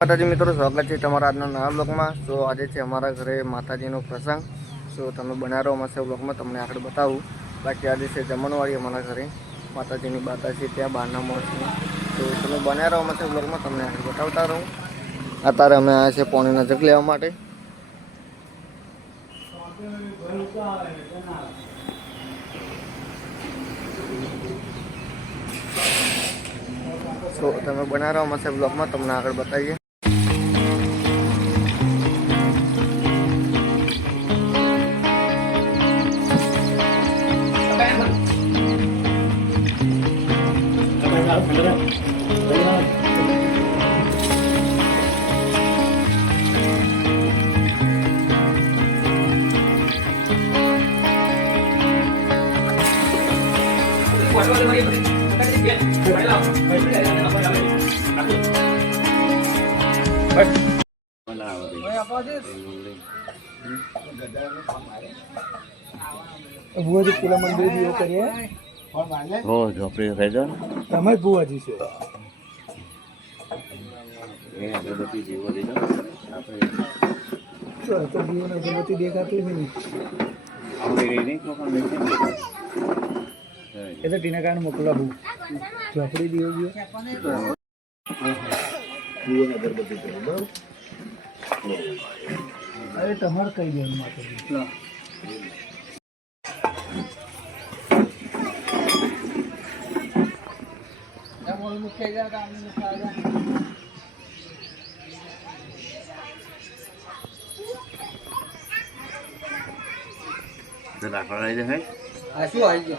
माताजी मित्रों स्वागत है तमारा आज नवा ब्लॉग में। तो आज है अमरा घरे माताजी प्रसंग। सो तब बना रहो अमसे ब्लॉग में तमने आगे बताऊँ। बाकी आज से जमणवाड़ी अमरा घरे माताजी बात है त्या बहार मास में। तो तब बना रहो अमसे ब्लॉग में तमने आगे बताता रहूँ। अत्यारे अमे आया छे पानी नजक लेवा माटे। तो तब बना रहो अमसे ब्लॉग में तमने आगे बताइए। बुआजी पूरा मंदिर भी वो करिए हो झोपड़ी રહેજો તમે बुआजी છે એ અગરબત્તી દીવો દીધો આપણે તો દીવને અગરબત્તી દેખાતી નહીં આપણે રેડી કોણ દેખે એ તો ટીના કાન મોકલા હું ઝોપડી દીવો દીવો દીવને અગરબત્તી દો અરે તમાર કઈ દેવું માતાજી તો રાખવા લઈ જાય આ શું આવી ગયું?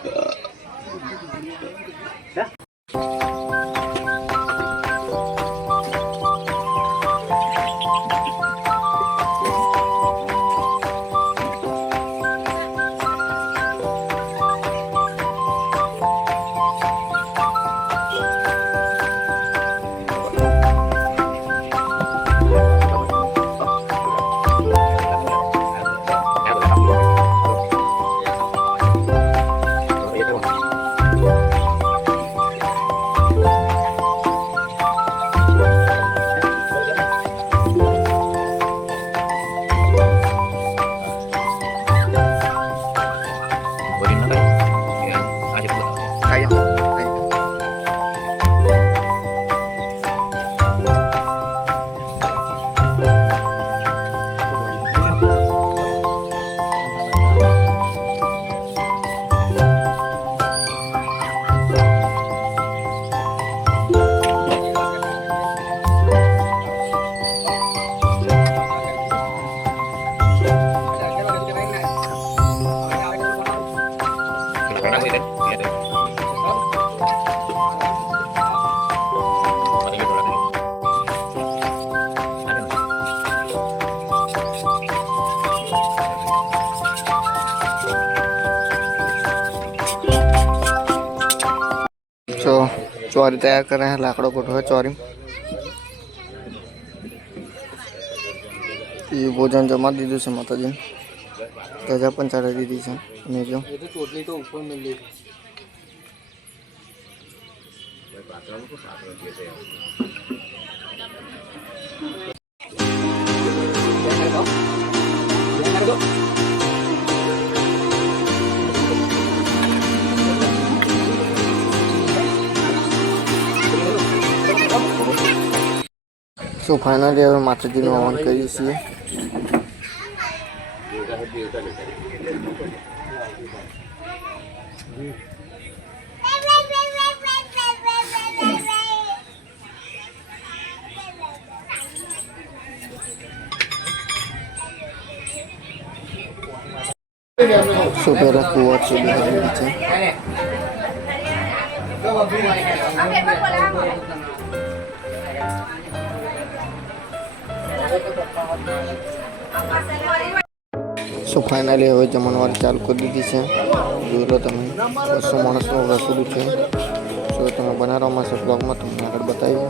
तो चोरी तैयार कर रहे हैं, लाकड़ों को है चोरी। ये भोजन जमा दीदू से माता जी गजा पण चढ़ा दीदी से ने जो टोटली तो ऊपर मिल गई। सो फाइनली हमें माताजी हवन करिए छे। सो पहला कुआ से सो फाइनली हवे जमणवारी चालू कर दीधी है। जो लो तमे 200 माणसनु रसोडું છે। सो तमे बनारवा में से ब्लॉग में तमने आगे बताइए।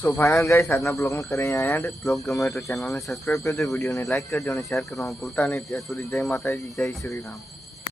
સો ફાઇનલ ગાઈસ આજના બ્લોગમાં કરીએ અહીંયા એન્ડ. બ્લોગ ગમે તો ચેનલને સબસ્ક્રાઈબ કરજો, વિડીયોને લાઈક કરજો અને શેર કરવાનું ભૂલતા નહીં. ત્યાં સુધી જય માતાજી, જય શ્રી રામ.